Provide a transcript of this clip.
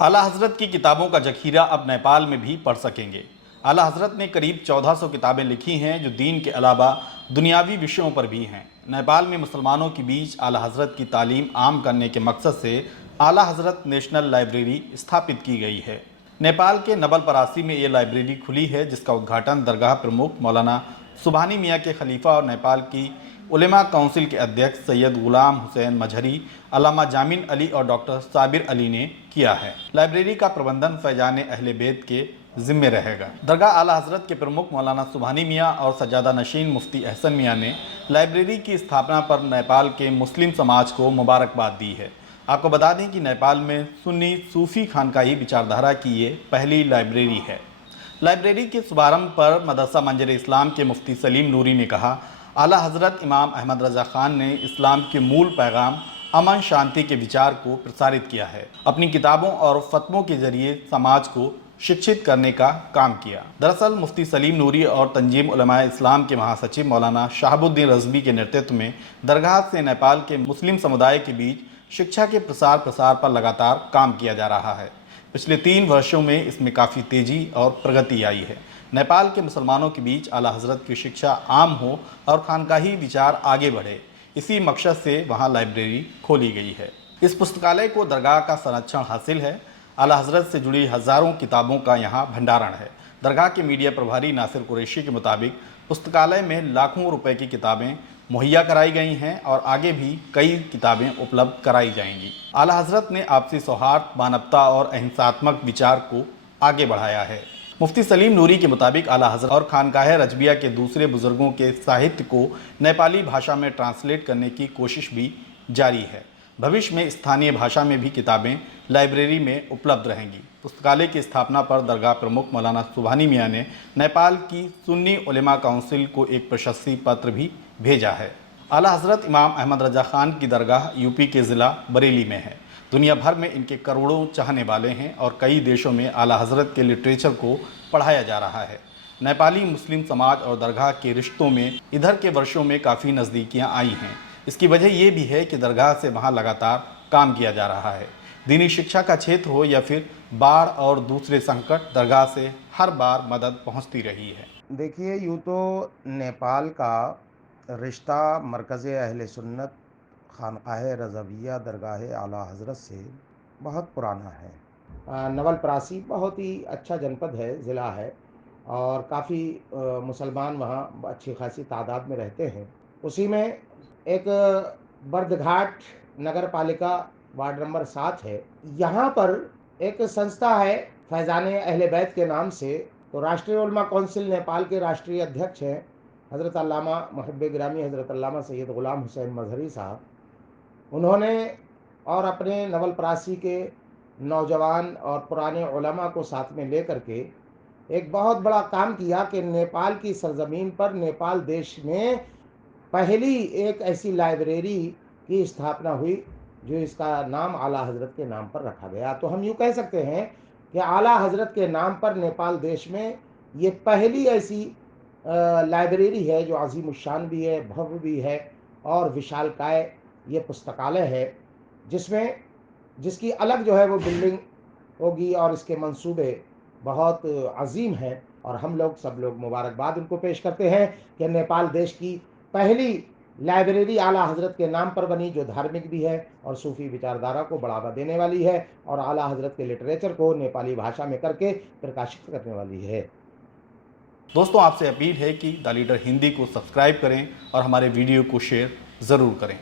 आला हजरत की किताबों का जखीरा अब नेपाल में भी पढ़ सकेंगे। आला हजरत ने करीब 1400 किताबें लिखी हैं जो दीन के अलावा दुनियावी विषयों पर भी हैं। नेपाल में मुसलमानों के बीच आला हजरत की तालीम आम करने के मकसद से आला हजरत नेशनल लाइब्रेरी स्थापित की गई है। नेपाल के नवलपरासी में ये लाइब्रेरी खुली है, जिसका उद्घाटन दरगाह प्रमुख मौलाना सुबहानी मियाँ के खलीफा और नेपाल की उलेमा काउंसिल के अध्यक्ष सैयद गुलाम हुसैन मजहरी, अल्लामा जामिन अली और डॉक्टर साबिर अली ने किया है। लाइब्रेरी का प्रबंधन फैजान अहले बैत के जिम्मे रहेगा। दरगाह आला हजरत के प्रमुख मौलाना सुबहानी मियाँ और सज्जादा नशीन मुफ्ती अहसन मियाँ ने लाइब्रेरी की स्थापना पर नेपाल के मुस्लिम समाज को मुबारकबाद दी है। आपको बता दें कि नेपाल में सुन्नी सूफी खानकाही विचारधारा की ये पहली लाइब्रेरी है। लाइब्रेरी के शुभारंभ पर मदरसा मंजर इस्लाम के मुफ्ती सलीम नूरी ने कहा, आला हजरत इमाम अहमद रजा खान ने इस्लाम के मूल पैगाम अमन शांति के विचार को प्रसारित किया है। अपनी किताबों और फतवों के जरिए समाज को शिक्षित करने का काम किया। दरअसल मुफ्ती सलीम नूरी और तंजीम उलमाए इस्लाम के महासचिव मौलाना शहाबुद्दीन रज़वी के नेतृत्व में दरगाह से नेपाल के मुस्लिम समुदाय के बीच शिक्षा के प्रसार पर लगातार काम किया जा रहा है। पिछले 3 वर्षों में इसमें काफ़ी तेज़ी और प्रगति आई है। नेपाल के मुसलमानों के बीच आला हजरत की शिक्षा आम हो और खानकाही विचार आगे बढ़े, इसी मकसद से वहाँ लाइब्रेरी खोली गई है। इस पुस्तकालय को दरगाह का संरक्षण हासिल है। आला हजरत से जुड़ी हज़ारों किताबों का यहाँ भंडारण है। दरगाह के मीडिया प्रभारी नासिर कुरैशी के मुताबिक पुस्तकालय में लाखों रुपए की किताबें मुहैया कराई गई हैं और आगे भी कई किताबें उपलब्ध कराई जाएंगी। आला हजरत ने आपसी सौहार्द, मानवता और अहिंसात्मक विचार को आगे बढ़ाया है। मुफ्ती सलीम नूरी के मुताबिक आला हजरत और खानकाह रजबिया के दूसरे बुजुर्गों के साहित्य को नेपाली भाषा में ट्रांसलेट करने की कोशिश भी जारी है। भविष्य में स्थानीय भाषा में भी किताबें लाइब्रेरी में उपलब्ध रहेंगी। पुस्तकालय की स्थापना पर दरगाह प्रमुख मौलाना सुबहानी मियाँ ने नेपाल की सुन्नी उलेमा काउंसिल को एक प्रशस्ति पत्र भी भेजा है। आला हजरत इमाम अहमद रजा खान की दरगाह यूपी के ज़िला बरेली में है। दुनिया भर में इनके करोड़ों चाहने वाले हैं और कई देशों में आला हजरत के लिटरेचर को पढ़ाया जा रहा है। नेपाली मुस्लिम समाज और दरगाह के रिश्तों में इधर के वर्षों में काफ़ी नज़दीकियाँ आई हैं। इसकी वजह ये भी है कि दरगाह से वहाँ लगातार काम किया जा रहा है। दीनी शिक्षा का क्षेत्र हो या फिर बाढ़ और दूसरे संकट, दरगाह से हर बार मदद पहुँचती रही है। देखिए, यूँ तो नेपाल का रिश्ता मरकज़ अहले सुन्नत खानकाह रज़विया दरगाह आला हज़रत से बहुत पुराना है। नवलपरासी बहुत ही अच्छा जनपद है, ज़िला है और काफ़ी मुसलमान वहाँ अच्छी खासी तादाद में रहते हैं। उसी में एक बर्दघाट नगर पालिका वार्ड नंबर 7 है। यहाँ पर एक संस्था है फैज़ान अहले बैत के नाम से। तो राष्ट्रीय उलमा काउंसिल नेपाल के राष्ट्रीय अध्यक्ष हैं हज़रत अल्लामा मुहिब्बे गिरामी हज़रत अल्लामा सैयद गुलाम हुसैन मजहरी साहब। उन्होंने और अपने नवलपरासी के नौजवान और पुराने उलमा को साथ में लेकर के एक बहुत बड़ा काम किया कि नेपाल की सरजमीन पर, नेपाल देश में पहली एक ऐसी लाइब्रेरी की स्थापना हुई जो इसका नाम आला हजरत के नाम पर रखा गया। तो हम यूँ कह सकते हैं कि आला हजरत के नाम पर नेपाल देश में ये पहली ऐसी लाइब्रेरी है जो अजीम उशान भी है, भव्य भी है और विशालकाय ये पुस्तकालय है, जिसकी अलग जो है वो बिल्डिंग होगी और इसके मंसूबे बहुत अजीम हैं। और हम लोग सब लोग मुबारकबाद उनको पेश करते हैं कि नेपाल देश की पहली लाइब्रेरी आला हजरत के नाम पर बनी, जो धार्मिक भी है और सूफी विचारधारा को बढ़ावा देने वाली है और आला हजरत के लिटरेचर को नेपाली भाषा में करके प्रकाशित करने वाली है। दोस्तों, आपसे अपील है कि द लीडर हिंदी को सब्सक्राइब करें और हमारे वीडियो को शेयर ज़रूर करें।